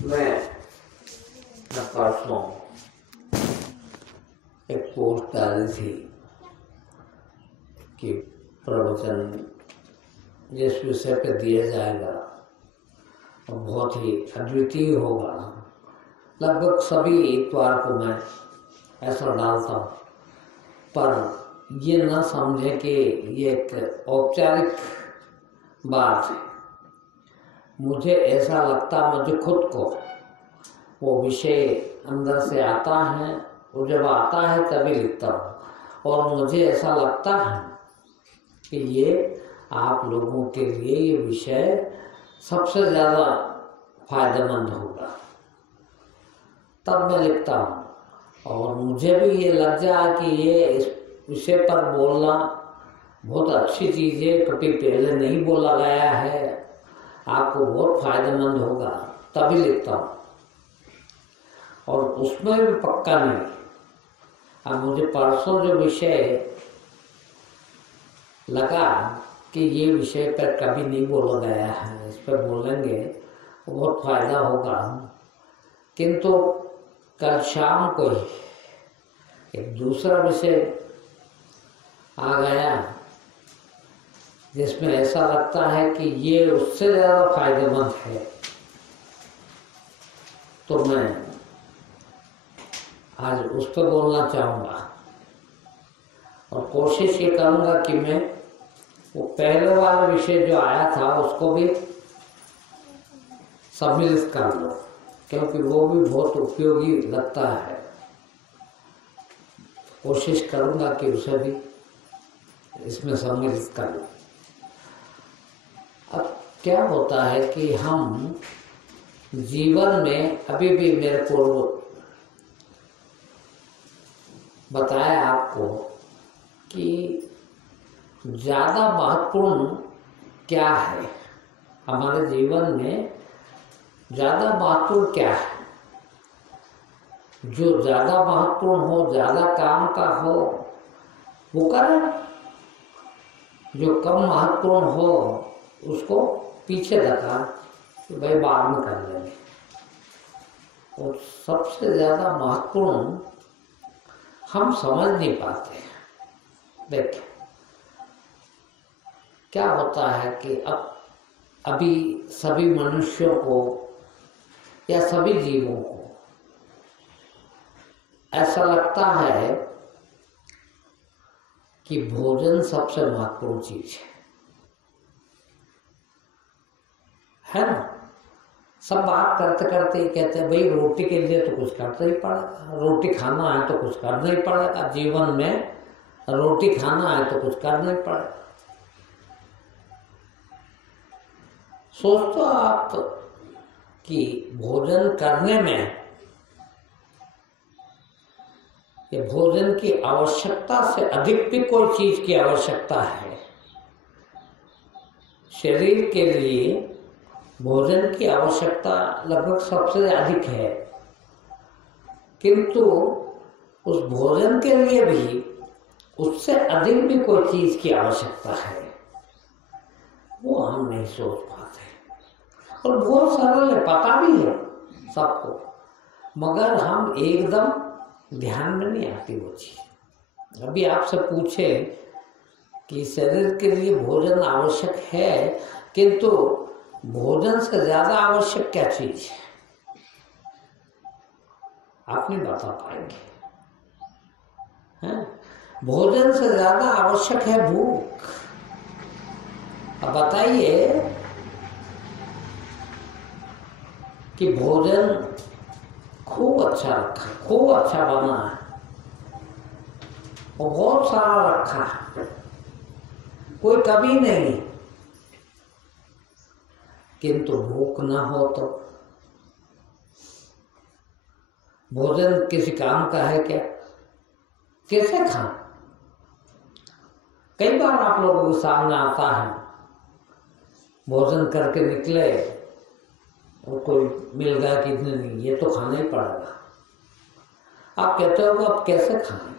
मैं परसों एक पोस्ट डाली थी कि प्रवचन जिस विषय पे दिया जाएगा वो बहुत ही अद्वितीय होगा। लगभग सभी इतवार को मैं ऐसा डालता हूँ, पर ये न समझे कि ये एक औपचारिक बात है। मुझे ऐसा लगता, मुझे खुद को वो विषय अंदर से आता है, वो जब आता है तभी लिखता हूँ। और मुझे ऐसा लगता है कि ये आप लोगों के लिए ये विषय सबसे ज़्यादा फायदेमंद होगा, तब मैं लिखता हूँ। और मुझे भी ये लग जाए कि ये इस विषय पर बोलना बहुत अच्छी चीज़ है, कभी पहले नहीं बोला गया है, आपको बहुत फायदेमंद होगा, तभी लिखता हूँ। और उसमें भी पक्का नहीं। अब मुझे परसों जो विषय लगा कि ये विषय पर कभी नहीं बोला गया है, इस पर बोलेंगे तो बहुत फायदा होगा, किंतु कल शाम को ही एक दूसरा विषय आ गया जिसमें ऐसा लगता है कि ये उससे ज़्यादा फायदेमंद है, तो मैं आज उस पर बोलना चाहूँगा। और कोशिश ये करूँगा कि मैं वो पहले वाला विषय जो आया था उसको भी सम्मिलित कर लूँ, क्योंकि वो भी बहुत उपयोगी लगता है। कोशिश करूँगा कि उसे भी इसमें सम्मिलित कर लूँ। अब क्या होता है कि हम जीवन में अभी भी, मेरे को बताया आपको कि ज़्यादा महत्वपूर्ण क्या है हमारे जीवन में, ज़्यादा महत्वपूर्ण क्या है। जो ज़्यादा महत्वपूर्ण हो, ज़्यादा काम का हो, वो करें। जो कम महत्वपूर्ण हो उसको पीछे रखा कि भाई बाद में कर लेंगे। और सबसे ज़्यादा महत्वपूर्ण हम समझ नहीं पाते। देखिए क्या होता है कि अब अभी सभी मनुष्यों को या सभी जीवों को ऐसा लगता है कि भोजन सबसे महत्वपूर्ण चीज है ना। सब बात करते करते कहते हैं भाई रोटी के लिए तो कुछ करना ही पड़ेगा, रोटी खाना है तो कुछ करना ही पड़ेगा, जीवन में रोटी खाना है तो कुछ करना ही पड़ेगा। सोचते हो आप कि भोजन करने में ये भोजन की आवश्यकता से अधिक भी कोई चीज की आवश्यकता है। शरीर के लिए भोजन की आवश्यकता लगभग सबसे अधिक है, किंतु उस भोजन के लिए भी उससे अधिक भी कोई चीज की आवश्यकता है, वो हम नहीं सोच पाते। और बहुत सरल है, पता भी है सबको, मगर हम एकदम ध्यान में नहीं आती वो चीज। अभी आपसे पूछे कि शरीर के लिए भोजन आवश्यक है, किंतु भोजन से ज्यादा आवश्यक क्या चीज है, आप नहीं बता पाएंगे। भोजन से ज्यादा आवश्यक है भूख। अब बताइए कि भोजन खूब अच्छा रखा, खूब अच्छा बना है और बहुत सारा रखा है, कोई कमी नहीं, किंतु भूख ना हो तो भोजन किसी काम का है क्या? कैसे खाएं? कई बार आप लोगों के सामने आता है, भोजन करके निकले और कोई मिल गया कि नहीं, ये तो खाना ही पड़ेगा। आप कहते हो अब कैसे खाएं?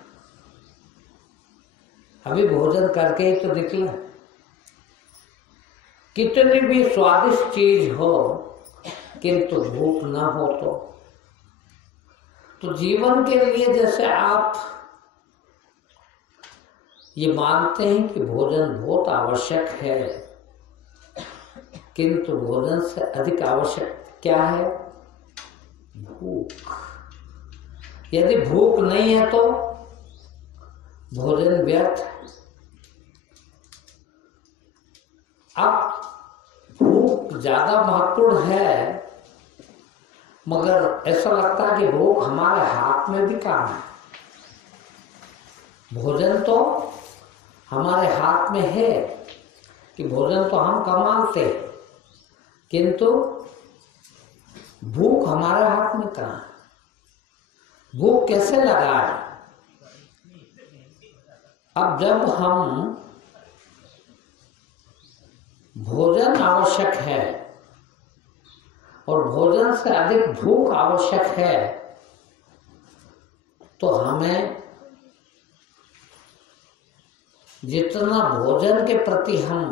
अभी भोजन करके ही तो निकले। कितनी भी स्वादिष्ट चीज हो, किंतु भूख न हो तो जीवन के लिए जैसे आप ये मानते हैं कि भोजन बहुत आवश्यक है, किंतु भोजन से अधिक आवश्यक क्या है? भूख। यदि भूख नहीं है तो भोजन व्यर्थ है। अब भूख ज्यादा महत्वपूर्ण है, मगर ऐसा लगता है कि भूख हमारे हाथ में भी काम है। भोजन तो हमारे हाथ में है कि भोजन तो हम कमाते हैं, किंतु भूख हमारे हाथ में कहाँ है? भूख कैसे लगाए? अब जब हम भोजन आवश्यक है और भोजन से अधिक भूख आवश्यक है, तो हमें जितना भोजन के प्रति हम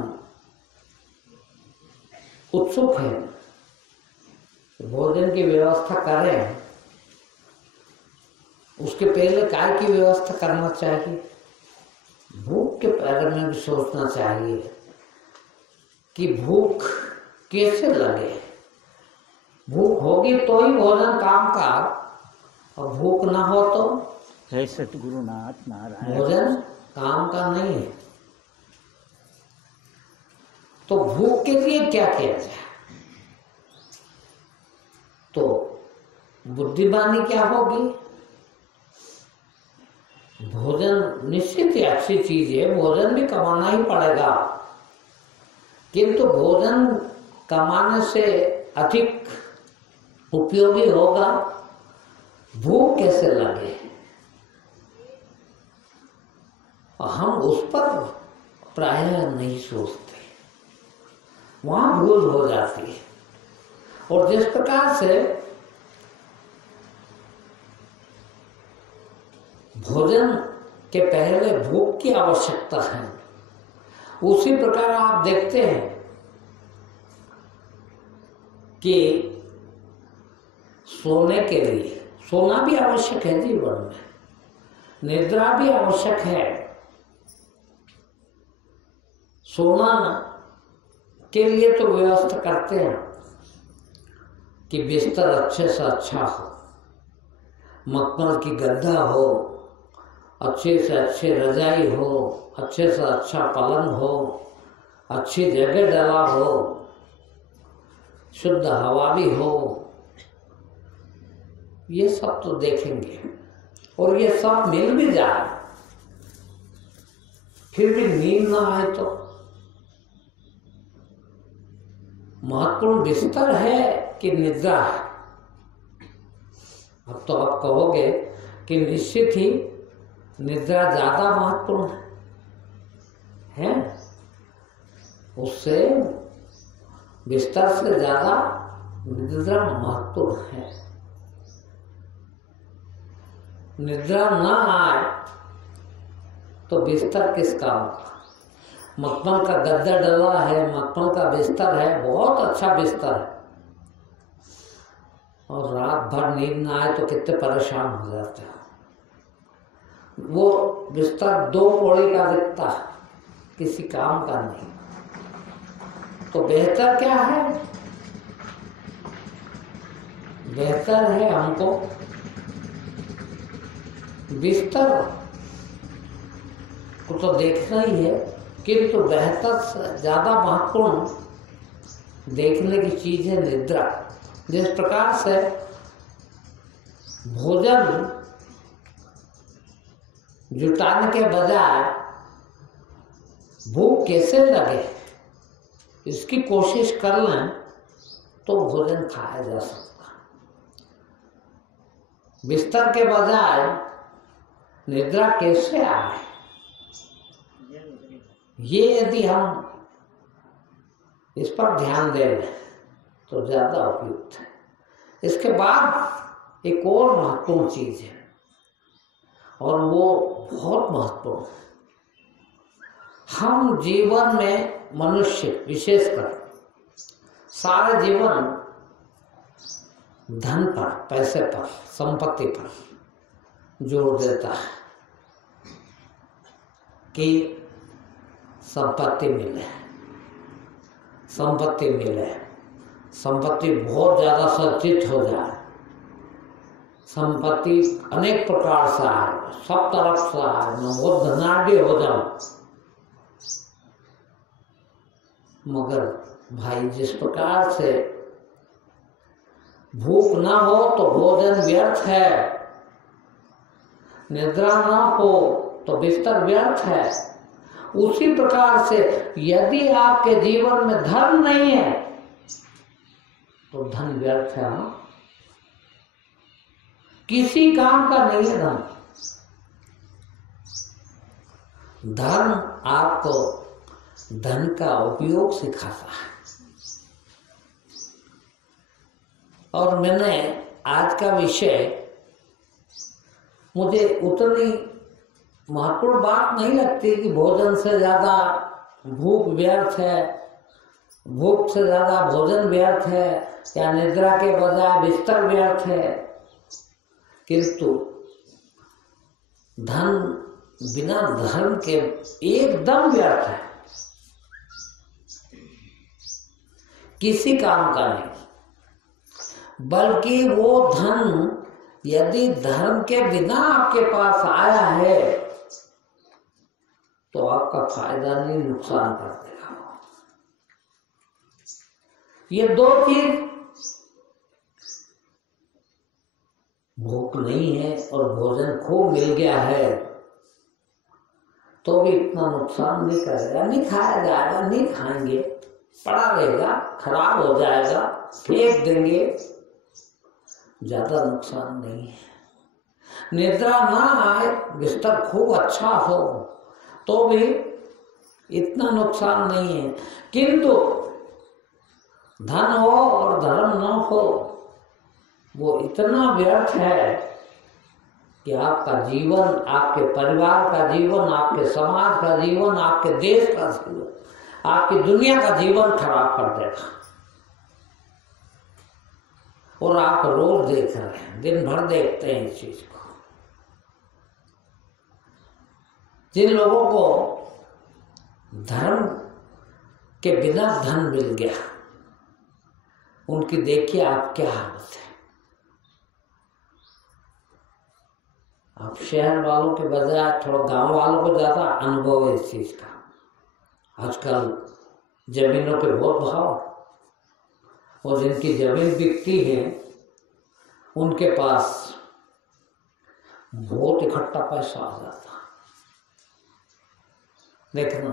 उत्सुक हैं, भोजन की व्यवस्था करें, उसके पहले काय की व्यवस्था करना चाहिए? भूख के बारे में भी सोचना चाहिए कि भूख कैसे लगे। भूख होगी तो ही भोजन काम का, और भूख ना हो तो जय सतगुरुनाथ नारायण, भोजन काम का नहीं है। तो भूख के लिए क्या किया जाए? तो बुद्धिमानी क्या होगी? भोजन निश्चित ही अच्छी चीज है, भोजन भी कमाना ही पड़ेगा, किंतु भोजन कमाने से अधिक उपयोगी होगा भूख कैसे लगे। हम उस पर प्रायः नहीं सोचते, वहां भूल हो जाती है। और जिस प्रकार से भोजन के पहले भूख की आवश्यकता है, उसी प्रकार आप देखते हैं कि सोने के लिए सोना भी आवश्यक है, जीवन में निद्रा भी आवश्यक है। सोना के लिए तो व्यवस्था करते हैं कि बिस्तर अच्छे से अच्छा हो, मखमल की गद्दा हो, अच्छे से अच्छे रजाई हो, अच्छे से अच्छा पलंग हो, अच्छी जगह डला हो, शुद्ध हवा भी हो। ये सब तो देखेंगे, और ये सब मिल भी जाए फिर भी नींद ना आए तो महत्वपूर्ण बिस्तर है कि निद्रा है? अब तो आप कहोगे कि निश्चित ही निद्रा ज्यादा महत्वपूर्ण है, उससे बिस्तर से ज्यादा निद्रा महत्वपूर्ण है। निद्रा न आए तो बिस्तर किस काम का? मखमल का गद्दा डला है, मखमल का बिस्तर है, बहुत अच्छा बिस्तर है, और रात भर नींद ना आए तो कितने परेशान हो जाते हैं। वो बिस्तर 2 पौड़ी का दिखता है, किसी काम का नहीं। तो बेहतर क्या है? बेहतर है हमको बिस्तर को तो देखना ही है, किंतु बेहतर से ज्यादा महत्वपूर्ण देखने की चीज है निद्रा। जिस प्रकार से भोजन जुटाने के बजाय भूख कैसे लगे इसकी कोशिश कर लें तो भोजन खाया जा सकता। बिस्तर के बजाय निद्रा कैसे आए, ये यदि हम इस पर ध्यान दें तो ज्यादा उपयुक्त है। इसके बाद एक और महत्वपूर्ण चीज है, और वो बहुत महत्वपूर्ण है। हम जीवन में मनुष्य विशेषकर सारे जीवन धन पर, पैसे पर, संपत्ति पर जोर देता है कि संपत्ति मिले, संपत्ति मिले, संपत्ति बहुत ज्यादा संचित हो जाए, संपत्ति अनेक प्रकार से आए, सब तरफ से आए, मैं वो धनाढ़ हो जाऊं। मगर भाई जिस प्रकार से भूख ना हो तो भोजन व्यर्थ है, निद्रा ना हो तो बिस्तर व्यर्थ है, उसी प्रकार से यदि आपके जीवन में धर्म नहीं है तो धन व्यर्थ है। किसी काम का नहीं है धन। धर्म आपको धन का उपयोग सिखाता है। और मैंने आज का विषय, मुझे उतनी महत्वपूर्ण बात नहीं लगती कि भोजन से ज्यादा भूख व्यर्थ है, भूख से ज्यादा भोजन व्यर्थ है, या निद्रा के बजाय बिस्तर व्यर्थ है, किंतु धन बिना धर्म के एकदम व्यर्थ है, किसी काम का नहीं। बल्कि वो धन यदि धर्म के बिना आपके पास आया है तो आपका फायदा नहीं, नुकसान कर देगा। ये दो चीज, भूख नहीं है और भोजन खूब मिल गया है तो भी इतना नुकसान नहीं करेगा, नहीं खाया जाएगा, नहीं खाएंगे, पड़ा रहेगा, खराब हो जाएगा, फेंक देंगे, ज्यादा नुकसान नहीं है। निद्रा ना आए, बिस्तर खूब अच्छा हो तो भी इतना नुकसान नहीं है। किंतु धन हो और धर्म न हो, वो इतना व्यर्थ है कि आपका जीवन, आपके परिवार का जीवन, आपके समाज का जीवन, आपके देश का जीवन, आपकी दुनिया का जीवन खराब कर देगा। और आप रोज देख रहे हैं, दिन भर देखते हैं इस चीज को। जिन लोगों को धर्म के बिना धन मिल गया, उनकी देखिए आप क्या हालत है। आप शहर वालों के बजाय थोड़ा गांव वालों को ज्यादा अनुभव है इस चीज का। आजकल जमीनों के बहुत भाव, और जिनकी जमीन बिकती है उनके पास बहुत इकट्ठा पैसा आ जाता देखना।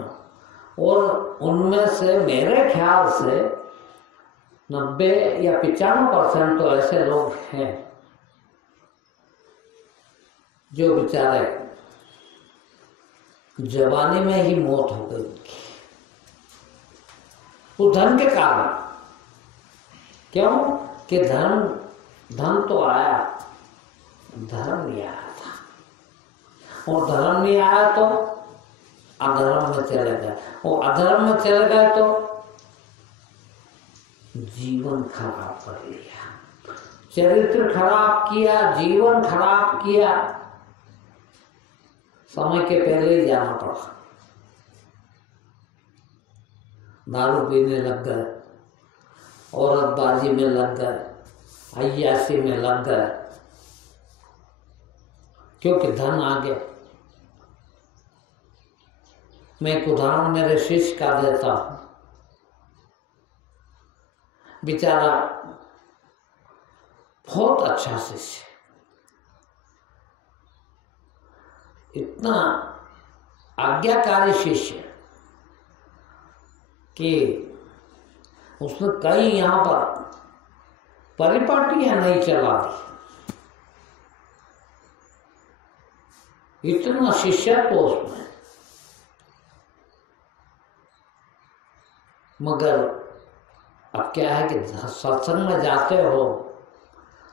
और उनमें से मेरे ख्याल से 90 या 95% तो ऐसे लोग हैं जो बेचारे जवानी में ही मौत हो गई उनकी, वो धन के कारण। क्यों? कि धन तो आया, धर्म नहीं आया था, और धर्म नहीं आया तो अधर्म में चले गए, और अधर्म में चले गए तो जीवन खराब कर लिया, चरित्र खराब किया, जीवन खराब किया, समय के पहले ही जाना पड़ा। दारू पीने लग गए, औरतबाजी में लग गए, अय्यासी में लग गए, क्योंकि धन आ गया। मैं एक उदाहरण मेरे शिष्य का देता हूं। बेचारा बहुत अच्छा शिष्य, इतना आज्ञाकारी शिष्य कि उसने कई यहाँ पर परिपाटियां नहीं चला दी। इतना शिष्यत्व उसमें, मगर अब क्या है कि सत्संग में जाते हो,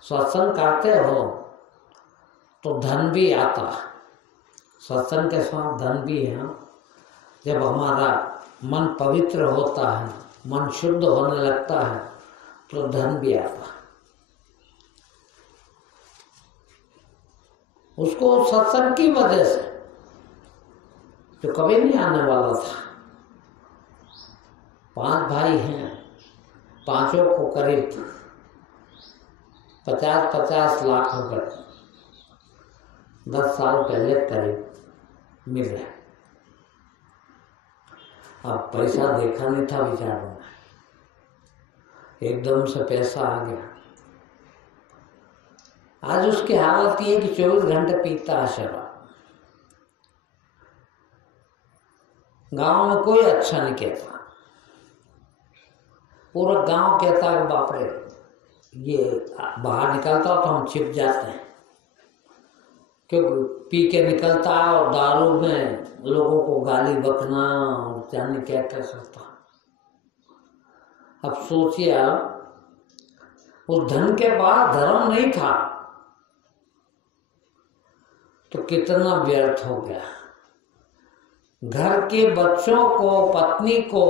सत्संग करते हो तो धन भी आता, सत्संग के साथ धन भी है। जब हमारा मन पवित्र होता है, मन शुद्ध होने लगता है तो धन भी आता। उसको सत्संग की वजह से, जो कभी नहीं आने वाला था। 5 भाई हैं, पांचों को करीब 50-50 लाख रुपए 10 साल पहले करीब मिल रहे। अब पैसा देखा नहीं था विचारों में, एकदम से पैसा आ गया। आज उसकी हालत ये है कि 24 घंटे पीता है शराब। गांव में कोई अच्छा नहीं कहता, पूरा गांव कहता है बाप रे, ये बाहर निकलता हो तो हम छिप जाते हैं, क्योंकि पी के निकलता है और दारू में लोगों को गाली बकना और जाने क्या कर सकता। अब सोचिए, आप उस धन के बाद धर्म नहीं था तो कितना व्यर्थ हो गया। घर के बच्चों को, पत्नी को,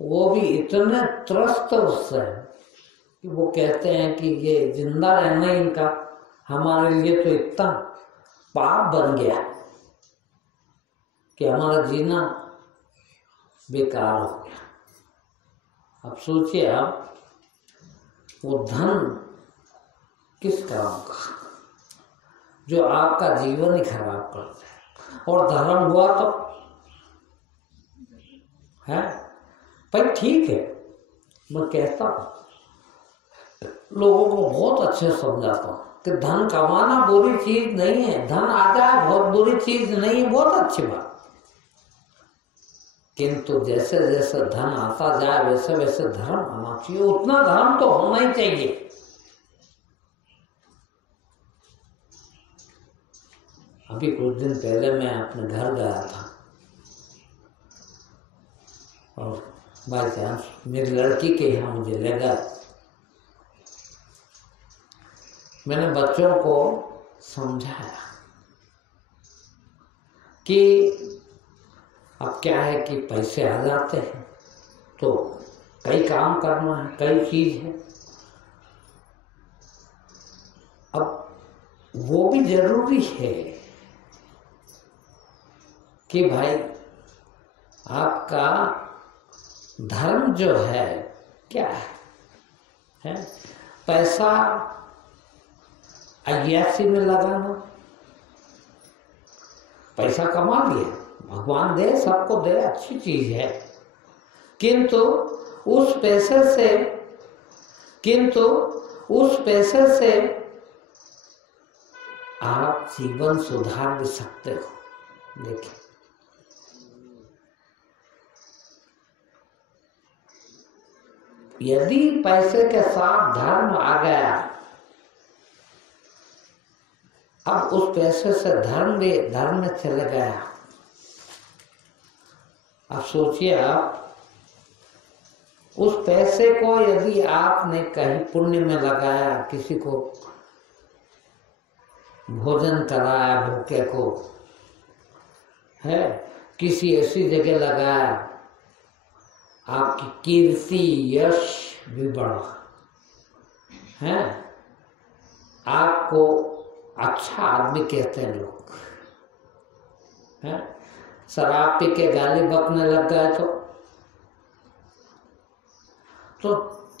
वो भी इतने त्रस्त उससे कि वो कहते हैं कि ये जिंदा रहना इनका हमारे लिए तो इतना पाप बन गया कि हमारा जीना बेकार हो गया। अब सोचिए आप, वो धन किस काम का जो आपका जीवन ही खराब कर दे। और धर्म हुआ तो है भाई, ठीक है, मैं कहता हूं, लोगों को बहुत अच्छे समझाता हूं कि धन कमाना बुरी चीज नहीं है, धन आ जाए बहुत बुरी चीज नहीं है, बहुत अच्छी बात। किंतु जैसे जैसे धन आता जाए वैसे वैसे धर्म आना चाहिए, उतना धर्म तो होना ही चाहिए। अभी कुछ दिन पहले मैं अपने घर गया था और बाई चांस मेरी लड़की के यहाँ मुझे ले गए। मैंने बच्चों को समझाया कि अब क्या है कि पैसे आ जाते हैं तो कई काम करना है, कई चीज है। अब वो भी जरूरी है कि भाई आपका धर्म जो है क्या है? पैसा अय्यासी में लगाना, पैसा कमा लिया, भगवान दे, सबको दे, अच्छी चीज है, किंतु उस पैसे से आप जीवन सुधार भी सकते हो। देखिए, यदि पैसे के साथ धर्म आ गया, अब उस पैसे से धर्म में चले गया। अब सोचिए, आप उस पैसे को यदि आपने कहीं पुण्य में लगाया, किसी को भोजन कराया, भूखे को है, किसी ऐसी जगह लगाया, आपकी कीर्ति यश भी बढ़ा है, आपको अच्छा आदमी कहते हैं लोग है। शराब पी के गाली बकने लग गए तो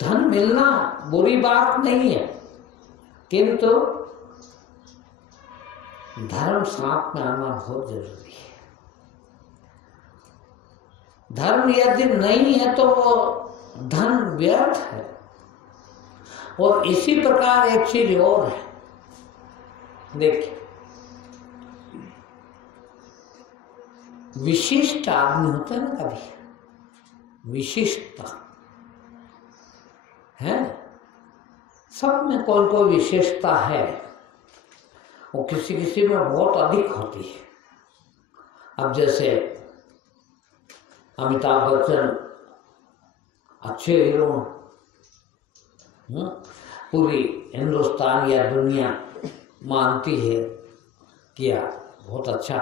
धन मिलना बुरी बात नहीं है, किंतु धर्म साथ में आना बहुत जरूरी है। धर्म यदि नहीं है तो वो धन व्यर्थ है। और इसी प्रकार एक चीज और है, देखिए, विशिष्ट आदमी होता है ना, कभी विशिष्टता है, सब में कोई कोई विशेषता है, वो किसी किसी में बहुत अधिक होती है। अब जैसे अमिताभ बच्चन अच्छे हीरो, पूरी हिंदुस्तान या दुनिया मानती है कि बहुत अच्छा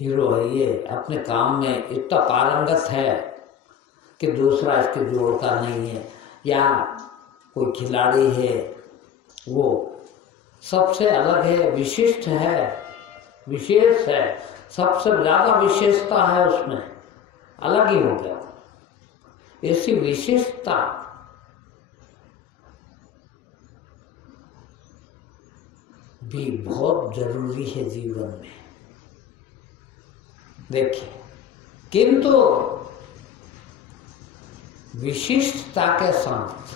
हीरो है, ये अपने काम में इतना पारंगत है कि दूसरा इसके जोड़ का नहीं है। या कोई खिलाड़ी है, वो सबसे अलग है, विशिष्ट है, विशेष है, सबसे ज्यादा विशेषता है उसमें, अलग ही हो गया। ऐसी विशेषता भी बहुत जरूरी है जीवन में। देखिए, किंतु विशिष्टता के साथ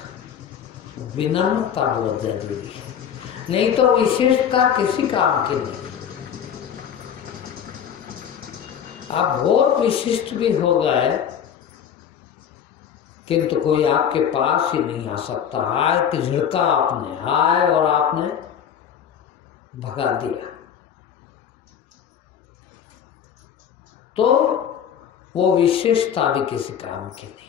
विनम्रता बहुत जरूरी है, नहीं तो विशिष्टता किसी काम की नहीं। आप बहुत विशिष्ट भी हो गए किंतु कोई आपके पास ही नहीं आ सकता। आए कि झिड़का आपने, आए और आपने भगा दिया, तो वो विशेषता भी किसी काम की नहीं।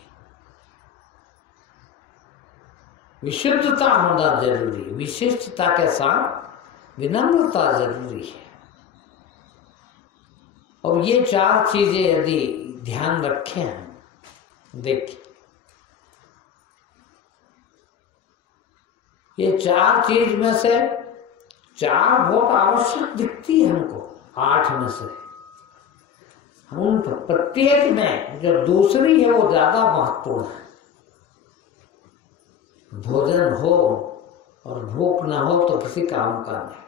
विशुद्धता होना जरूरी, विशिष्टता के साथ विनम्रता जरूरी है। और ये चार चीजें यदि ध्यान रखें हम, देखिए ये चार चीज में से चार बहुत आवश्यक दिखती है हमको, 8 में से उन प्रत्येक में जो दूसरी है वो ज्यादा महत्वपूर्ण है। भोजन हो और भूख न हो तो किसी काम का नहीं,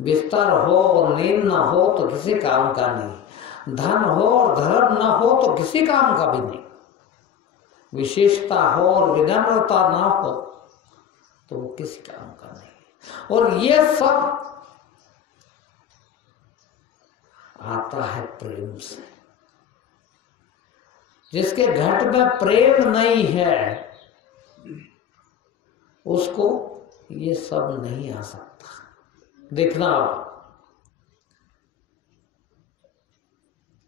बिस्तर हो और नींद न हो तो किसी काम का नहीं, धन हो और धर्म न हो तो किसी काम का भी नहीं, विशेषता हो और विनम्रता न हो तो वो किसी काम का नहीं। और ये सब आता है प्रेम से। जिसके घट में प्रेम नहीं है उसको ये सब नहीं आ सकता। देखना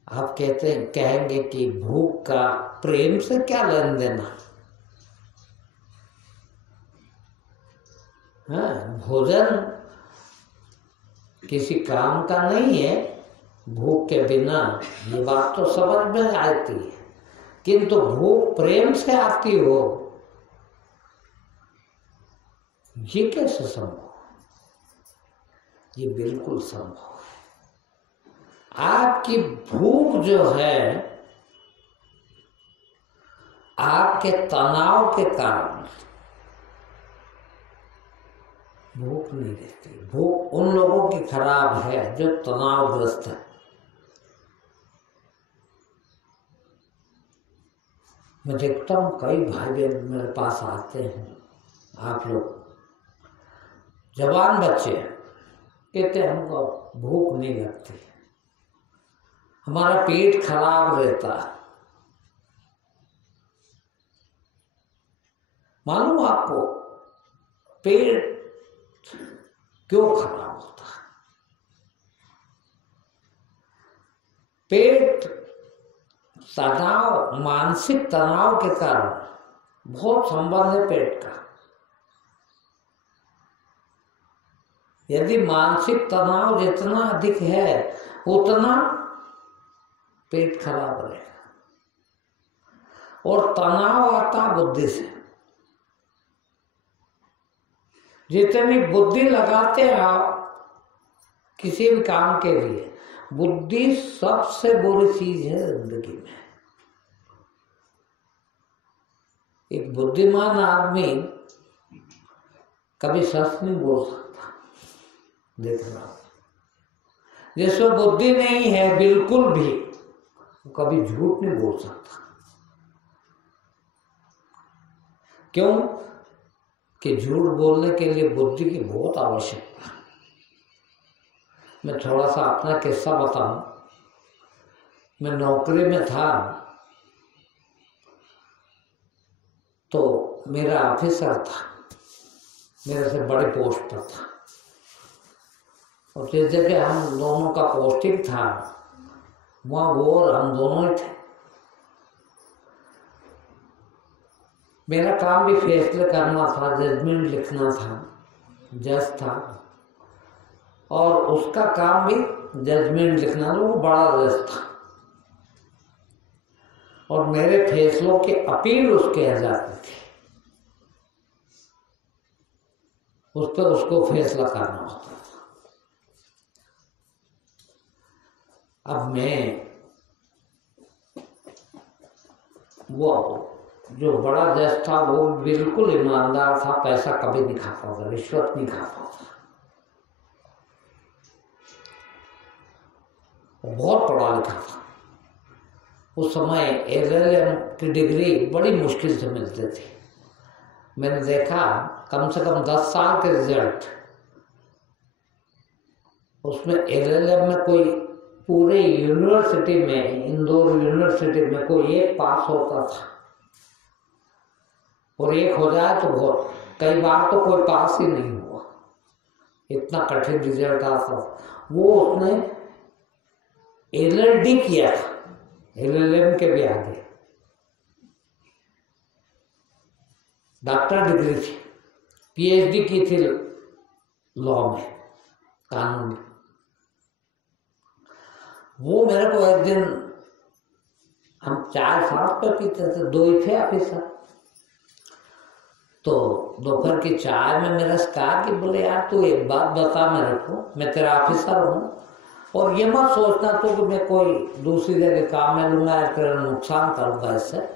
आप कहेंगे कि भूख का प्रेम से क्या लेन देना है? भोजन किसी काम का नहीं है भूख के बिना, ये बात तो समझ में आती है, किंतु भूख प्रेम से आती हो ये कैसे संभव? ये बिल्कुल संभव है। आपकी भूख जो है आपके तनाव के कारण भूख नहीं रहती। भूख उन लोगों की खराब है जो तनावग्रस्त है। मैं देखता हूँ कई भाई बहन मेरे पास आते हैं, आप लोग जवान बच्चे कहते हैं हमको भूख नहीं लगती, हमारा पेट खराब रहता है। मालूम आपको पेट क्यों खराब होता है? पेट तनाव, मानसिक तनाव के कारण बहुत संबंध है पेट का। यदि मानसिक तनाव जितना अधिक है उतना पेट खराब रहेगा। और तनाव आता बुद्धि से। जितनी बुद्धि लगाते हैं आप किसी भी काम के लिए, बुद्धि सबसे बुरी चीज है जिंदगी में। एक बुद्धिमान आदमी कभी सच नहीं बोल सकता। देखना, जिसमें बुद्धि नहीं है बिल्कुल भी, वो कभी झूठ नहीं बोल सकता। क्यों? कि झूठ बोलने के लिए बुद्धि की बहुत आवश्यकता है। मैं थोड़ा सा अपना किस्सा बताऊं। मैं नौकरी में था तो मेरा ऑफिसर था, मेरे से बड़े पोस्ट पर था, और जिस जगह हम दोनों का पोस्टिंग था वहाँ वो और हम दोनों ही थे। मेरा काम भी फैसले करना था, जजमेंट लिखना था, जज था, और उसका काम भी जजमेंट लिखना था, वो बड़ा जज था, और मेरे फैसलों की अपील उसके यहाँ जाती थी। उस पर उसको फैसला करना होता था। अब मैं वो जो बड़ा जज था वो बिल्कुल ईमानदार था, पैसा कभी नहीं खाता था, रिश्वत नहीं खाता था, बहुत पढ़ा लिखा था। उस समय LLM की डिग्री बड़ी मुश्किल से मिलती थी। मैंने देखा कम से कम 10 साल के रिजल्ट उसमें LLM में कोई पूरे यूनिवर्सिटी में, इंदौर यूनिवर्सिटी में कोई एक पास होता था, और एक हो जाए तो बहुत, कई बार तो कोई पास ही नहीं हुआ, इतना कठिन रिजल्ट आता। वो उसने LLD किया था, LLM के भी आगे डॉक्टर डिग्री थी, PhD की थी लॉ में, कानून। वो मेरे को एक दिन, हम चाय साथ पे पीते थे, 2 ही थे ऑफिसर, तो दोपहर की चाय में मेरे से कहा कि बोले यार तू एक बात बता मेरे को, मैं तेरा ऑफिसर हूँ और ये मत सोचना तो कि मैं कोई दूसरी जगह काम में लूंगा या तेरा नुकसान करूंगा इससे,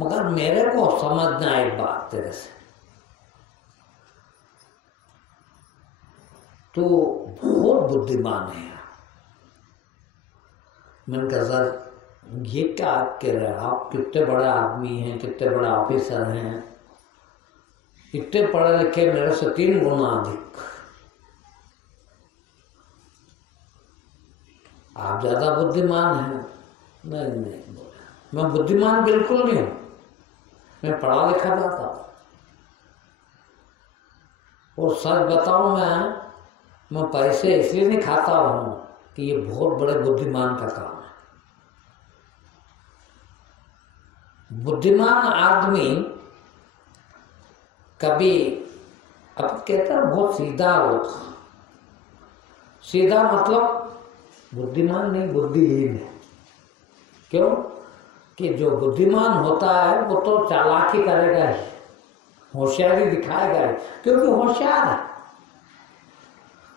मगर मेरे को समझना एक बात तेरे से, तू बहुत बुद्धिमान है। मैंने कहा सर ये क्या आप कह रहे हैं, आप कितने बड़े आदमी हैं, कितने बड़े ऑफिसर हैं, इतने पढ़े लिखे मेरे से 3 गुना अधिक, आप ज्यादा बुद्धिमान हैं। नहीं बोला, मैं बुद्धिमान बिल्कुल नहीं हूं, मैं पढ़ा लिखा था। और सच बताऊं मैं पैसे इसलिए नहीं खाता हूं कि ये बहुत बड़े बुद्धिमान का काम है। बुद्धिमान आदमी कभी, अब कहता है बहुत सीधा होता, सीधा मतलब बुद्धिमान नहीं, बुद्धिहीन है। क्यों कि जो बुद्धिमान होता है वो तो चालाकी करेगा ही, होशियारी दिखाएगा ही, क्योंकि होशियार है।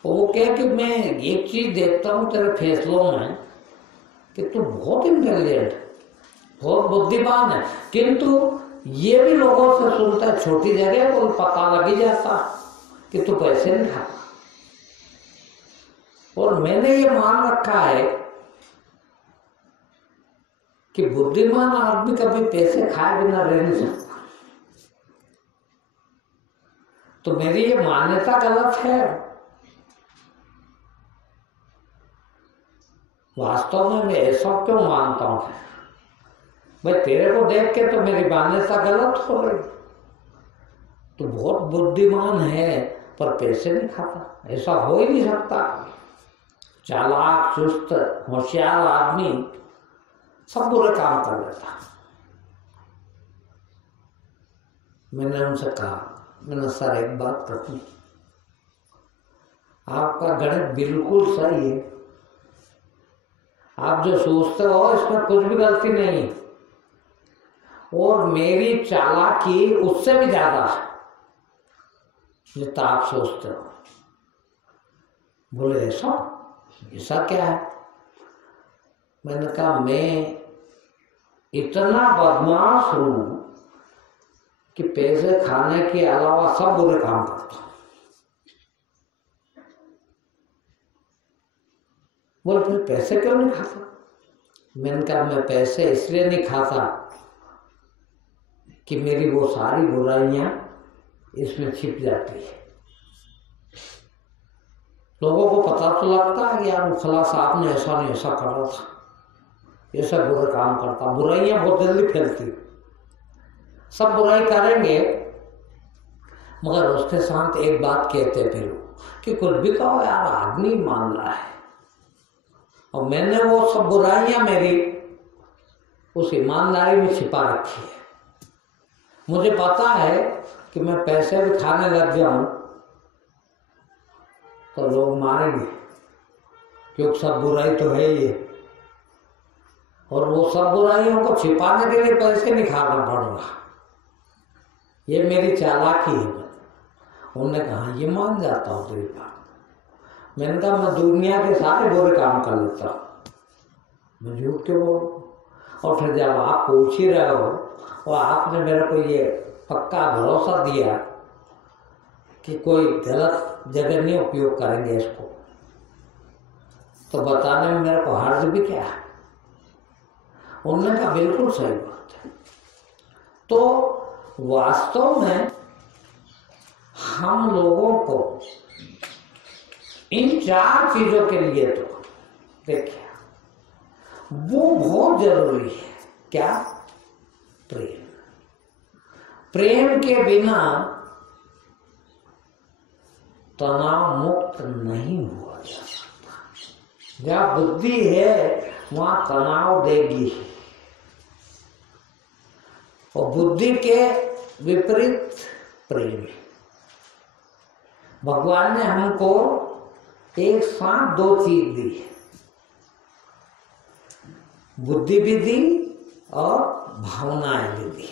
वो कहे कि मैं एक चीज देखता हूं तेरे फैसलों में कि तू बहुत इंटेलिजेंट, बहुत बुद्धिमान है, किंतु ये भी लोगों से सुनता है, छोटी जगह को पता लग ही जाता कि तू पैसे नहीं खाता। और मैंने ये मान रखा है कि बुद्धिमान आदमी कभी पैसे खाए बिना रह नहीं सकता। तो मेरी ये मान्यता गलत है। वास्तव में मैं ऐसा क्यों मानता हूं भाई, तेरे को देख के तो मेरी मान्यता गलत हो गई। तो बहुत बुद्धिमान है पर पैसे नहीं खाता, ऐसा हो ही नहीं सकता। चालाक, चुस्त, होशियार आदमी सब बुरे काम कर लेता। मैंने उनसे कहा, मैंने सर एक बात कहूं, आपका गणित बिल्कुल सही है, आप जो सोचते हो इसमें कुछ भी गलती नहीं, और मेरी चालाकी उससे भी ज्यादा है जितना आप सोचते हो। बोले ऐसा क्या है? मैंने कहा मैं इतना बदमाश हूं कि पैसे खाने के अलावा सब बुरे काम करता हूं। बोले फिर पैसे क्यों नहीं खाता? मैंने कहा मैं पैसे इसलिए नहीं खाता कि मेरी वो सारी बुराइयां इसमें छिप जाती है। लोगों को पता तो लगता है कि यार फला साहब ने ऐसा नहीं ऐसा कर रहा था, ऐसा बुरा काम करता, बुराइयां बहुत जल्दी फैलती, सब बुराई करेंगे, मगर उसके साथ एक बात कहते फिर कि कुछ भी कहो यार आदमी मान रहा है। और मैंने वो सब बुराइयां मेरी उस ईमानदारी में छिपा रखी है। मुझे पता है कि मैं पैसे भी खाने लग जाऊं तो लोग मारेंगे, क्योंकि सब बुराई तो है ही, और वो सब बुराइयों को छिपाने के लिए पैसे नहीं खाना पड़ेगा। ये मेरी चालाकी है। उन्होंने कहा ये मान जाता हूँ तेरी बात। मैंने कहा मैं दुनिया के सारे बुरे काम कर लेता हूँ, मैं झूठ क्यों बोलूं? और फिर जब आप पूछ ही रहे हो और आपने मेरे को ये पक्का भरोसा दिया कि कोई गलत जगह नहीं उपयोग करेंगे इसको, तो बताने में मेरे को हर्ज भी क्या है? उन्होंने कहा बिल्कुल सही बात है। तो वास्तव में हम लोगों को इन 4 चीजों के लिए तो देखिए वो बहुत जरूरी है। क्या? प्रेम। प्रेम के बिना तनाव मुक्त नहीं हुआ जा सकता। जहाँ बुद्धि है वहां तनाव देगी, और बुद्धि के विपरीत प्रेम है। भगवान ने हमको एक साथ 2 चीज दी है, बुद्धि भी दी और भावनाएं भी दी।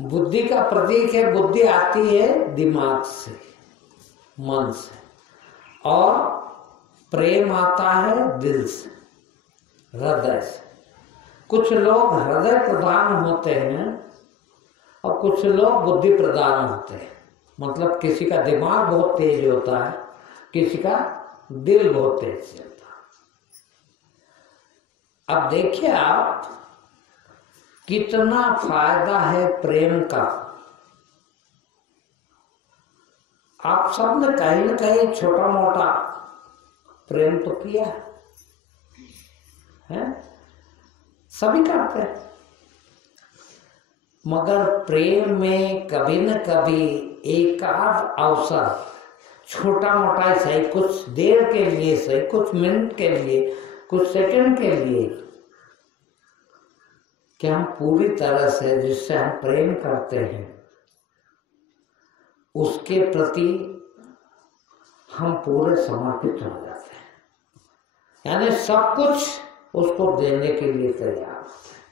बुद्धि का प्रतीक है, बुद्धि आती है दिमाग से, मन से, और प्रेम आता है दिल से, हृदय से। कुछ लोग हृदय प्रधान होते हैं और कुछ लोग बुद्धि प्रधान होते हैं। मतलब किसी का दिमाग बहुत तेज होता है, किसी का दिल बहुत तेज होता है। अब देखिए आप, कितना फायदा है प्रेम का। आप सबने कहीं न कहीं छोटा मोटा प्रेम तो किया है? सभी करते हैं। मगर प्रेम में कभी न कभी एक आध अवसर, छोटा मोटा ही सही, कुछ देर के लिए सही, कुछ मिनट के लिए, कुछ सेकंड के लिए, कि हम पूरी तरह से जिससे हम प्रेम करते हैं उसके प्रति हम पूरे समर्पित हो जाते हैं, यानी सब कुछ उसको देने के लिए तैयार होते हैं।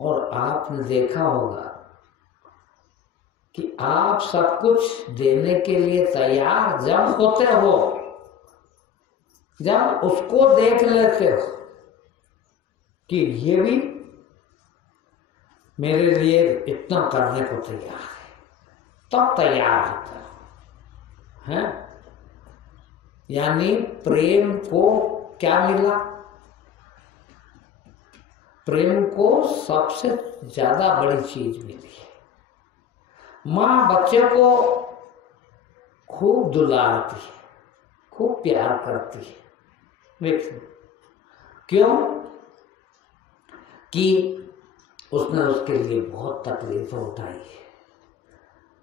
और आपने देखा होगा कि आप सब कुछ देने के लिए तैयार जब होते हो, जब उसको देख लेते हो कि ये भी मेरे लिए इतना करने को तैयार है, तब तैयार होता है। यानी प्रेम को क्या मिला? प्रेम को सबसे ज्यादा बड़ी चीज मिली है। माँ बच्चे को खूब दुलारती है, खूब प्यार करती है। देखिए क्यों? कि उसने उसके लिए बहुत तकलीफ उठाई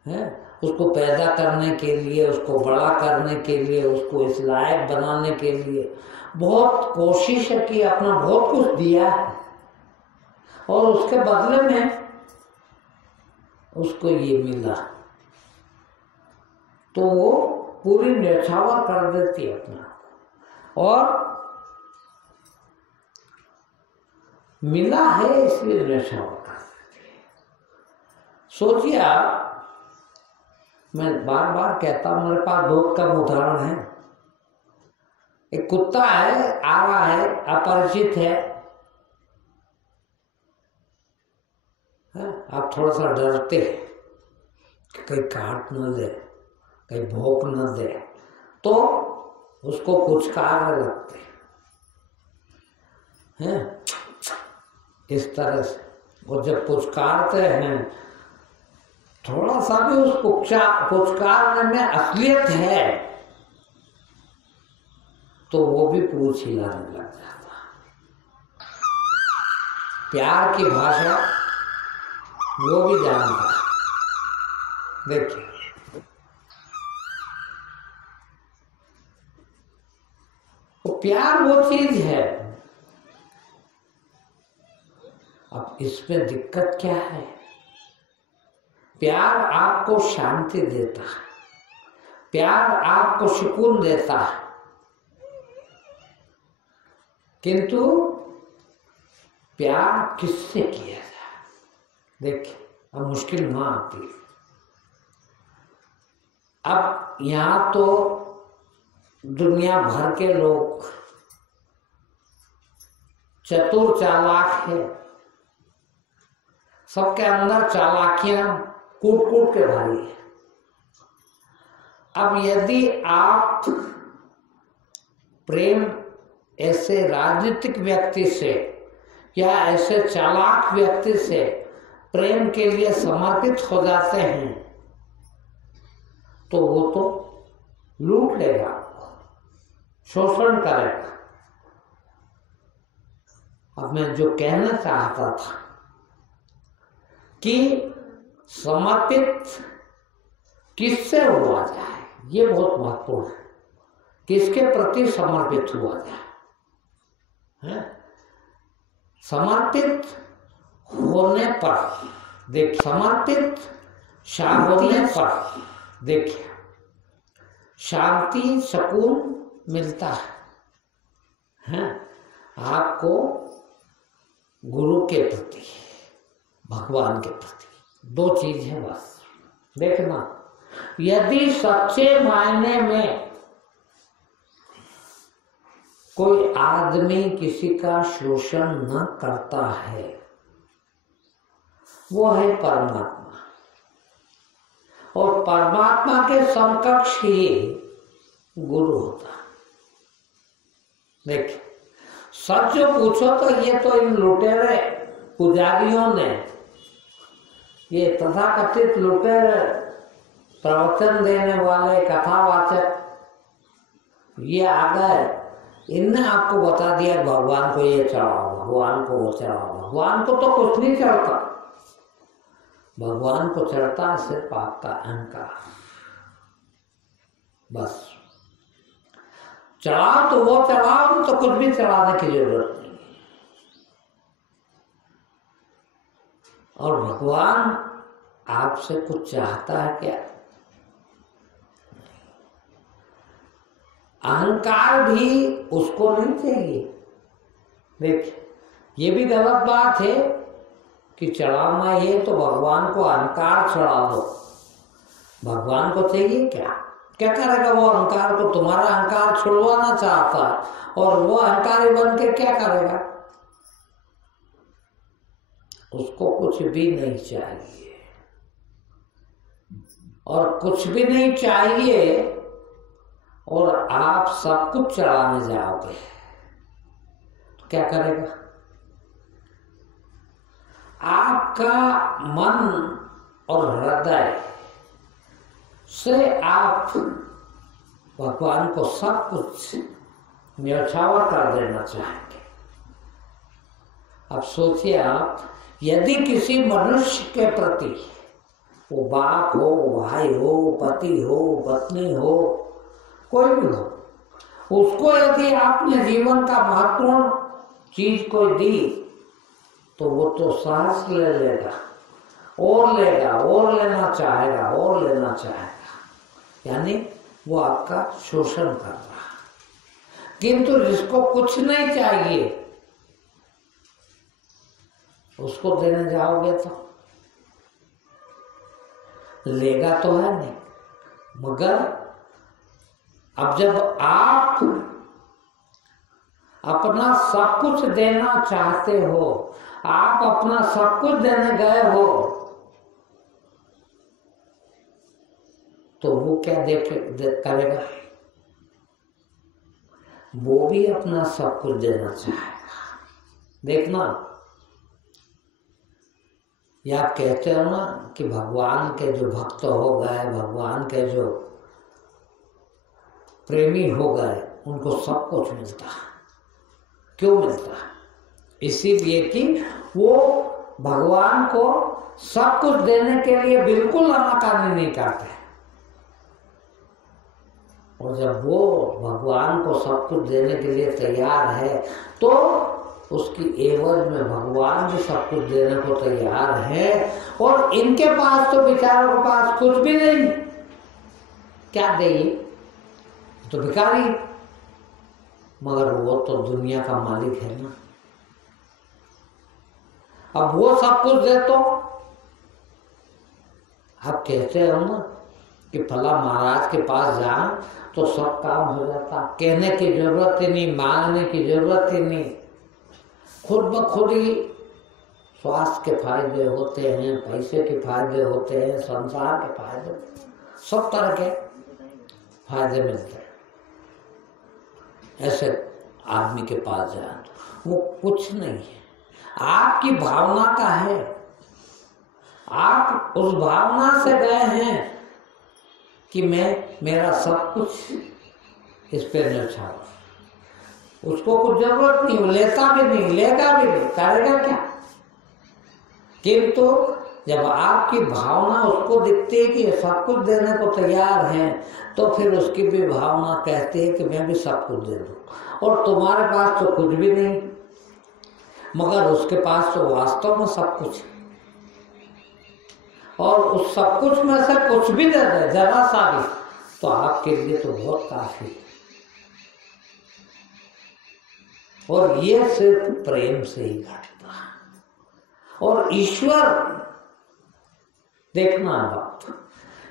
है, उसको पैदा करने के लिए, उसको बड़ा करने के लिए, उसको इस लायक बनाने के लिए बहुत कोशिश की, अपना बहुत कुछ दिया है, और उसके बदले में उसको ये मिला तो वो पूरी न्यौछावर कर देती है अपना, और मिला है इसलिए न्यौछावर कर देती है। सोचिए आप, मैं बार बार कहता हूं, मेरे पास बहुत कम उदाहरण है। एक कुत्ता है, आ रहा है, अपरिचित है, आप थोड़ा सा डरते हैं कि कहीं काट न दे, कहीं भौंक न दे, तो उसको पुचकारने लगते हैं इस तरह से। और जब पुचकारते हैं, थोड़ा सा भी उस पुचकारने में असलियत है तो वो भी पूंछ हिलाने लग जाता। प्यार की भाषा वो भी जानता है। देखिए तो प्यार वो चीज है। अब इसमें दिक्कत क्या है? प्यार आपको शांति देता है, प्यार आपको सुकून देता है, किंतु प्यार किससे किया जाए? देखिए अब मुश्किल ना आती। अब यहाँ तो दुनिया भर के लोग चतुर चालाक है, सबके अंदर चालाकियां कूट कूट के भरी है। अब यदि आप प्रेम ऐसे राजनीतिक व्यक्ति से या ऐसे चालाक व्यक्ति से प्रेम के लिए समर्पित हो जाते हैं तो वो तो लूट लेगा, शोषण करेगा। अब मैं जो कहना चाहता था कि समर्पित किससे हुआ जाए, ये बहुत महत्वपूर्ण है। किसके प्रति समर्पित हुआ जाए? समर्पित होने पर देख, समर्पित होने पर देखिए शांति सुकून मिलता है आपको गुरु के प्रति, भगवान के प्रति। दो चीज है बस। देखना, यदि सच्चे मायने में कोई आदमी किसी का शोषण न करता है, वो है परमात्मा। और परमात्मा के समकक्ष ही गुरु होता। देखिए, सच जो पूछो तो ये तो इन लुटेरे पुजारियों ने, ये तथाकथित लुटेरे प्रवचन देने वाले कथावाचक, ये आ गए, इनने आपको बता दिया भगवान को ये चढ़ाओ, भगवान को वो चढ़ाओ। भगवान को तो कुछ नहीं चढ़ता, भगवान को चढ़ता सिर्फ आपका अहंकार। बस चढ़ाओ तो वो चढ़ाओ, तो कुछ भी चढ़ाने की जरूरत नहीं। और भगवान आपसे कुछ चाहता है क्या? अहंकार भी उसको नहीं चाहिए। देखिए, ये भी गलत बात है कि चढ़ाना ये तो भगवान को अहंकार चढ़ा दो। भगवान को चाहिए क्या? क्या करेगा वो अहंकार को? तुम्हारा अहंकार छुड़वाना चाहता है और वो अहंकारी बन के क्या करेगा? उसको कुछ भी नहीं चाहिए, और कुछ भी नहीं चाहिए और आप सब कुछ चढ़ाने जाओगे तो क्या करेगा? आपका मन और हृदय से आप भगवान को सब कुछ न्यौछावर कर देना चाहेंगे। अब सोचिए आप, यदि किसी मनुष्य के प्रति, वो बाप हो, भाई हो, पति हो, पत्नी हो, कोई भी हो, उसको यदि आपने जीवन का महत्वपूर्ण चीज कोई दी तो वो तो सांस ले लेगा, और लेगा, और लेना चाहेगा, और लेना चाहेगा। यानी वो आपका शोषण कर रहा है। किंतु जिसको कुछ नहीं चाहिए उसको देने जाओगे तो लेगा तो है नहीं। मगर अब जब आप अपना सब कुछ देना चाहते हो, आप अपना सब कुछ देने गए हो, तो वो क्या करेगा? वो भी अपना सब कुछ देना चाहेगा। देखना, या आप कहते हो ना कि भगवान के जो भक्त हो गए, भगवान के जो प्रेमी हो गए, उनको सब कुछ मिलता है। क्यों मिलता है? इसीलिए कि वो भगवान को सब कुछ देने के लिए बिल्कुल आनाकानी नहीं करते। और जब वो भगवान को सब कुछ देने के लिए तैयार है तो उसकी एवज में भगवान भी सब कुछ देने को तैयार है। और इनके पास तो बेचारों के पास कुछ भी नहीं, क्या देंगे? तो भिखारी, मगर वो तो दुनिया का मालिक है ना। अब वो सब कुछ दे तो आप कहते हो ना कि फला महाराज के पास जाए तो सब काम हो जाता, कहने की जरूरत ही नहीं, मांगने की जरूरत ही नहीं, खुद ब खुद ही स्वास्थ्य के फायदे होते हैं, पैसे के फायदे होते हैं, संसार के फायदे, सब तरह के फायदे मिलते हैं। ऐसे आदमी के पास जाए तो वो कुछ नहीं है, आपकी भावना का है। आप उस भावना से गए हैं कि मेरा सब कुछ इस पे न्यौछावर, उसको कुछ जरूरत नहीं, वो लेता भी नहीं, लेगा भी नहीं, करेगा क्या। किंतु जब आपकी भावना उसको दिखती है कि सब कुछ देने को तैयार है, तो फिर उसकी भी भावना कहती है कि मैं भी सब कुछ दे दूं। और तुम्हारे पास तो कुछ भी नहीं, मगर उसके पास तो वास्तव में सब कुछ है, और उस सब कुछ में से कुछ भी दे दे, जरा सा भी, तो आपके लिए तो बहुत काफी है। और ये सिर्फ प्रेम से ही घटता है। और ईश्वर देखना बात,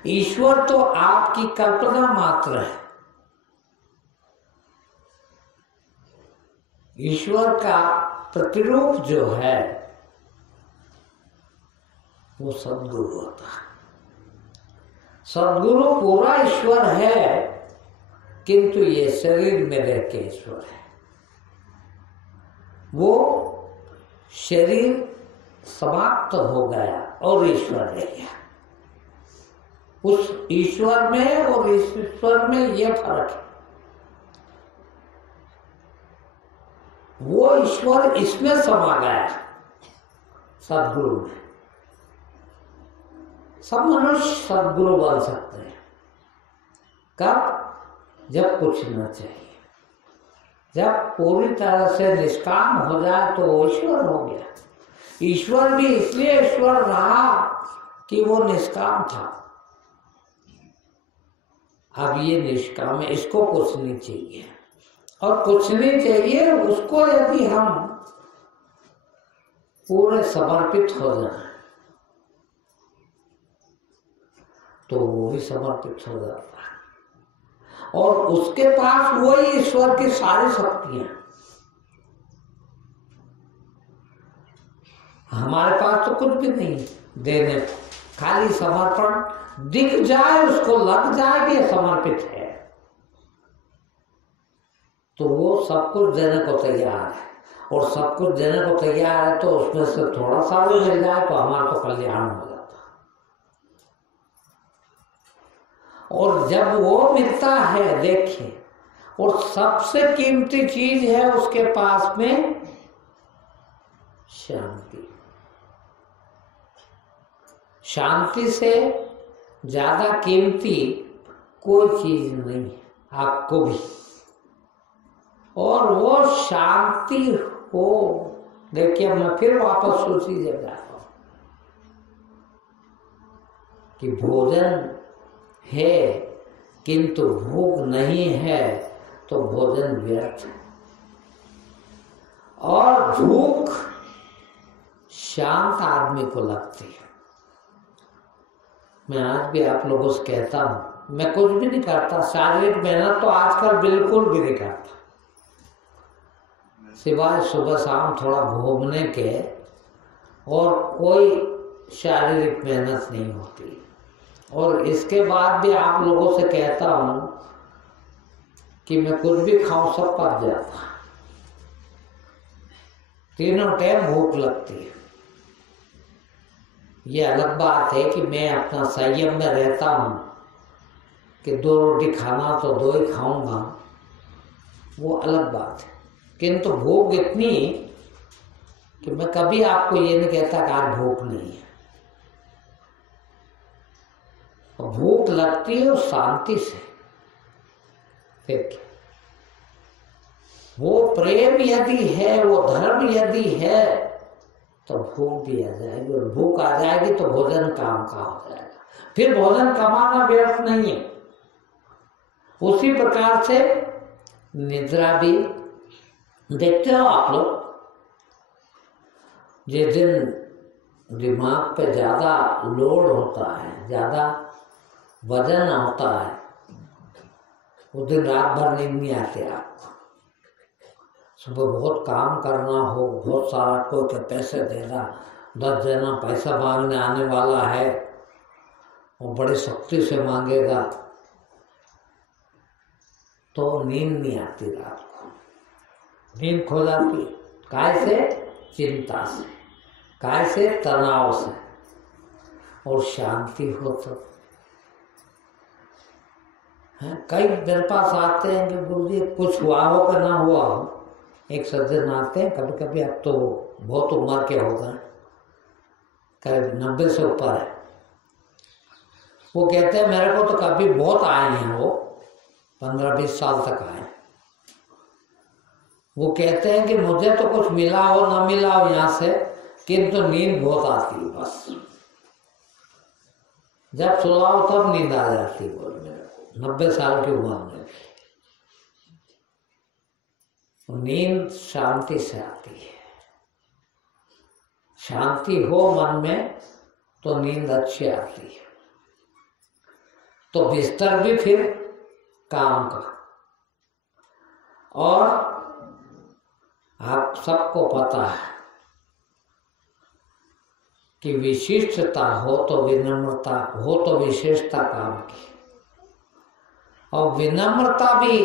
ईश्वर तो आपकी कल्पना मात्र है। ईश्वर का प्रतिरूप जो है वो सद्गुरु होता है। सद्गुरु पूरा ईश्वर है, किंतु ये शरीर में रह के ईश्वर है। वो शरीर समाप्त हो गया और ईश्वर रह गया। उस ईश्वर में और इस ईश्वर में यह फर्क है। वो ईश्वर इसमें समा गया सद्गुरु में। सब मनुष्य सद्गुरु बन सकते हैं। कब? जब कुछ न चाहिए, जब पूरी तरह से निष्काम हो जाए तो वो ईश्वर हो गया। ईश्वर भी इसलिए ईश्वर रहा कि वो निष्काम था। अब ये निष्काम है, इसको कुछ नहीं चाहिए, और कुछ नहीं चाहिए उसको यदि हम पूरे समर्पित हो जाए तो वो भी समर्पित हो जाता है। और उसके पास वही ईश्वर की सारी शक्तियां। हमारे पास तो कुछ भी नहीं देने, खाली समर्पण दिख जाए, उसको लग जाए कि समर्पित है, तो वो सब कुछ देने को तैयार है। और सब कुछ देने को तैयार है तो उसमें से थोड़ा सा भी मिल जाए तो हमारा तो कल्याण हो जाता। और जब वो मिलता है, देखिए, और सबसे कीमती चीज है उसके पास में शांति। शांति से ज्यादा कीमती कोई चीज नहीं है आपको भी। और वो शांति हो, देखिए मैं फिर वापस उसी जगह जाता हूं कि भोजन है किंतु भूख नहीं है तो भोजन व्यर्थ है। और भूख शांत आदमी को लगती है। मैं आज भी आप लोगों से कहता हूं, मैं कुछ भी नहीं करता, शारीरिक मेहनत तो आजकल बिल्कुल भी नहीं करता, सिवाय सुबह शाम थोड़ा घूमने के, और कोई शारीरिक मेहनत नहीं होती। और इसके बाद भी आप लोगों से कहता हूं कि मैं कुछ भी खाऊं सब पच जाता, तीनों टाइम भूख लगती है। ये अलग बात है कि मैं अपना संयम में रहता हूं कि 2 रोटी खाना तो 2 ही खाऊंगा, वो अलग बात है। किंतु भूख इतनी कि मैं कभी आपको ये नहीं कहता कि आज भूख नहीं है। भूख लगती है शांति से। देखिए, वो प्रेम यदि है, वो धर्म यदि है, तो भूख भी आ जाएगी। और भूख आ जाएगी तो भोजन काम का हो जाएगा। फिर भोजन कमाना व्यर्थ नहीं है। उसी प्रकार से निद्रा भी देखते हो आप लोग, जिस दिन दिमाग पे ज़्यादा लोड होता है, ज़्यादा वजन होता है, उस दिन रात भर नींद नहीं आती आपको। सुबह बहुत काम करना हो, बहुत सारा कोई के पैसे देना, 10 जना पैसा मांगने आने वाला है, वो बड़ी सख्ती से मांगेगा, तो नींद नहीं आती रात को, नींद खो जाती। काय से? चिंता से, काय से? तनाव से। और शांति हो तो कई मेरे पास आते हैं कि गुरुजी कुछ हुआ हो कि ना हुआ हो। एक सज्जन आते हैं कभी कभी, अब तो बहुत उम्र के हो गए, करीब 90 से ऊपर है। वो कहते हैं मेरे को तो कभी बहुत आए हैं, वो 15-20 साल तक आए। वो कहते हैं कि मुझे तो कुछ मिला हो ना मिला हो यहाँ से, किंतु नींद बहुत आती है। बस जब सुलाओ तब नींद आ जाती है। बोल मेरे को 90 साल की उम्र में नींद शांति से आती है। शांति हो मन में तो नींद अच्छी आती है। तो बिस्तर भी फिर काम का। और आप सबको पता है कि विशिष्टता हो तो विनम्रता हो तो विशेषता काम की, और विनम्रता भी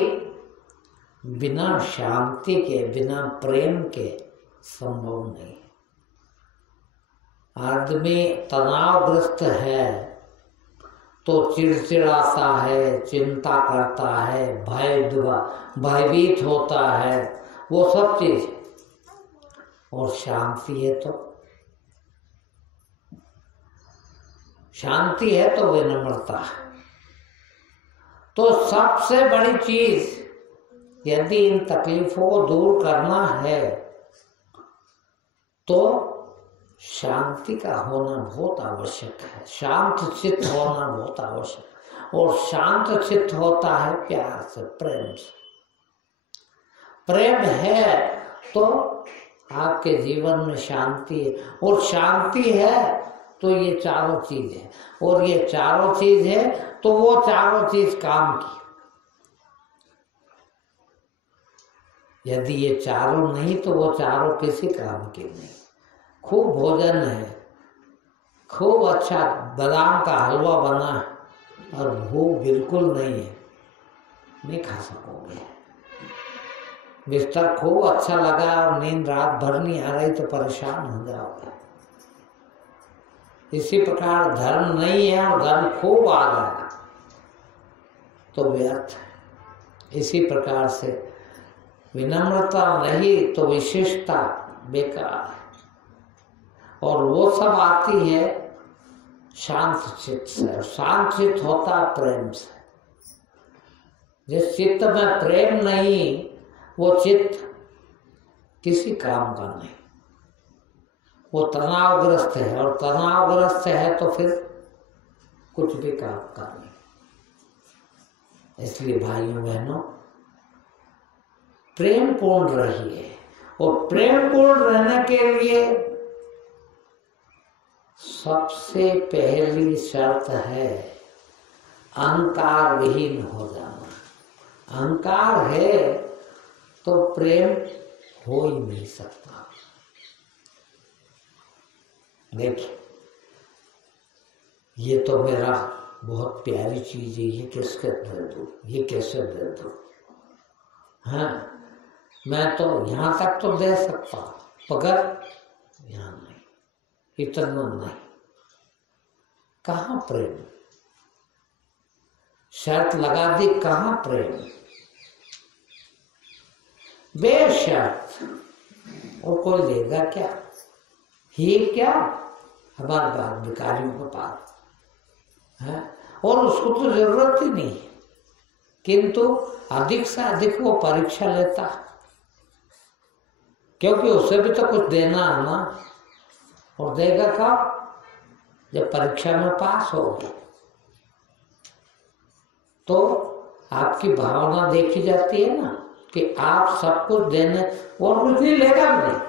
बिना शांति के, बिना प्रेम के संभव नहीं। आदमी तनावग्रस्त है तो चिड़चिड़ाता है, चिंता करता है, भयभीत होता है, वो सब चीज। और शांति है तो विनम्रता है। तो सबसे बड़ी चीज, यदि इन तकलीफों को दूर करना है तो शांति का होना बहुत आवश्यक है। शांत चित्त होना बहुत आवश्यक। और शांत चित्त होता है प्यार से, प्रेम से। प्रेम है तो आपके जीवन में शांति है, और शांति है तो ये चारों चीज है, और ये चारों चीज है तो वो चारों चीज काम की। यदि ये चारों नहीं तो वो चारों किसी काम के नहीं। खूब भोजन है, खूब अच्छा बादाम का हलवा बना है, और भूख बिल्कुल नहीं है, नहीं खा सकोगे। बिस्तर खूब अच्छा लगा और नींद रात भर नहीं आ रही तो परेशान हो जाओगे। इसी प्रकार धर्म नहीं है और धर्म खूब आ गया तो व्यर्थ है। इसी प्रकार से विनम्रता नहीं तो विशेषता बेकार है। और वो सब आती है शांत चित्त से। शांत चित्त होता प्रेम से। जिस चित्त में प्रेम नहीं, वो चित्त किसी काम का नहीं, वो तनावग्रस्त है। और तनावग्रस्त है तो फिर कुछ भी काम का नहीं। इसलिए भाइयों बहनों, प्रेम पूर्ण रहिए। और प्रेम पूर्ण रहने के लिए सबसे पहली शर्त है अहंकार विहीन हो जाना। अहंकार है तो प्रेम हो ही नहीं सकता। देखिए, ये तो मेरा बहुत प्यारी चीज है, ये किसके दे दूं, ये कैसे दे दूं? हाँ, मैं तो यहाँ तक तो दे सकता मगर यहाँ नहीं, इतना नहीं। कहाँ प्रेम? शर्त लगा दी, कहाँ प्रेम? बेशर्त। और कोई लेगा क्या? ये क्या हमारे बात भिखारियों के पास है, और उसको तो जरूरत ही नहीं, किंतु अधिक से अधिक वो परीक्षा लेता, क्योंकि उसे भी तो कुछ देना है ना। और देगा कब? जब परीक्षा में पास होगी तो आपकी भावना देखी जाती है ना कि आप सब कुछ देने, और कुछ नहीं लेगा भी नहीं।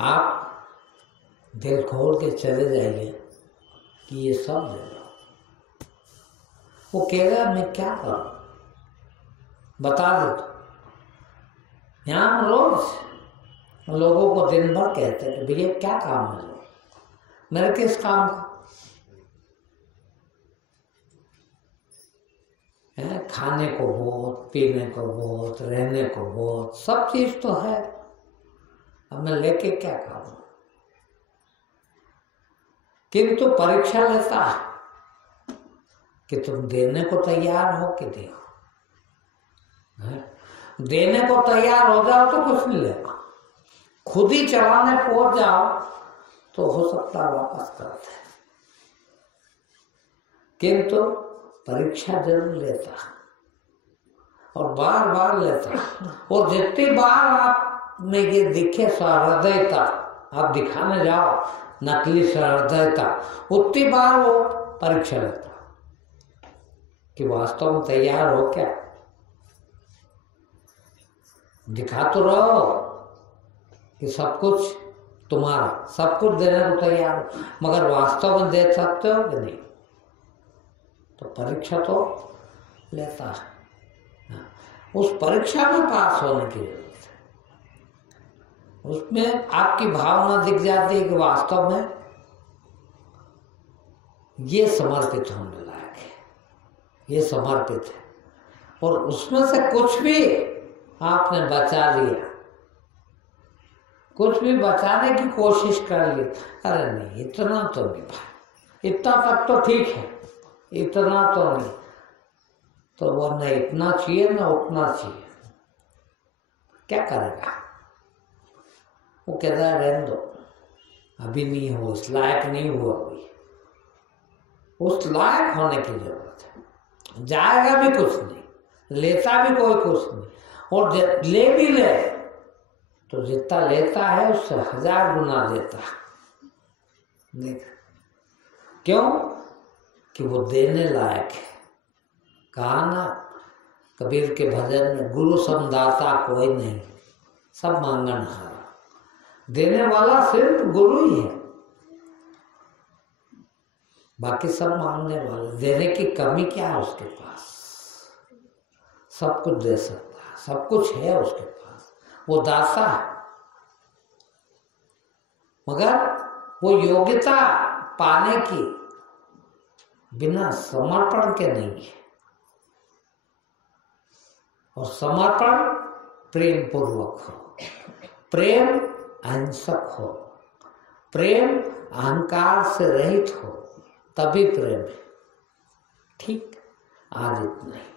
आप दिल खोल के चले जाइए कि ये सब दे दो। वो कहेगा मैं क्या करूं, बता दो। तो यहाँ हम रोज लोगों को दिन भर कहते हैं कि भैया क्या काम है, मेरे किस काम का है? खाने को बहुत, पीने को बहुत, रहने को बहुत, सब चीज तो है, अब मैं लेके क्या करूं। किंतु परीक्षा लेता है कि तुम देने को तैयार हो कि देखो, देने को तैयार हो जाओ तो कुछ नहीं लेगा, खुद ही चलाने पहुंच जाओ तो हो सकता है वापस कर दे। किंतु परीक्षा जरूर लेता और बार बार लेता, और जितनी बार आप में ये दिखे सहृदयता, आप दिखाने जाओ नकली सहृदयता, उतनी बार वो परीक्षा लेता कि वास्तव में तैयार हो क्या। दिखा तो रहो कि सब कुछ तुम्हारा, सब कुछ देने को तैयार हो, मगर वास्तव में दे सकते हो कि नहीं। तो परीक्षा तो लेता है, उस परीक्षा में पास होने की जरूरत है। उसमें आपकी भावना दिख जाती है कि वास्तव में ये समर्पित होने लायक है, ये समर्पित है, और उसमें से कुछ भी आपने बचा लिया, कुछ भी बचाने की कोशिश कर ली, अरे नहीं इतना तो नहीं भाई, इतना तक तो ठीक है, इतना तो नहीं, तो वो न इतना चाहिए न उतना चाहिए, क्या करेगा। वो कहता है रहने दो, अभी नहीं हो, उस लायक नहीं हुआ अभी, उस लायक होने की जरूरत है। जाएगा भी कुछ नहीं, लेता भी कोई कुछ नहीं, और ले भी ले तो जितना लेता है उससे 1000 गुना देता है। देख क्यों कि वो देने लायक है। कहा ना कबीर के भजन में, गुरु समदाता कोई नहीं, सब मांगनहारा। देने वाला सिर्फ गुरु ही है, बाकी सब मांगने वाले। देने की कमी क्या है उसके पास, सब कुछ दे सकता है, सब कुछ है उसके पास, वो दाता है, मगर वो योग्यता पाने की बिना समर्पण के नहीं है। और समर्पण प्रेम पूर्वक हो, प्रेम अहिंसक हो, प्रेम अहंकार से रहित हो, तभी प्रेम है। ठीक, आज इतना ही।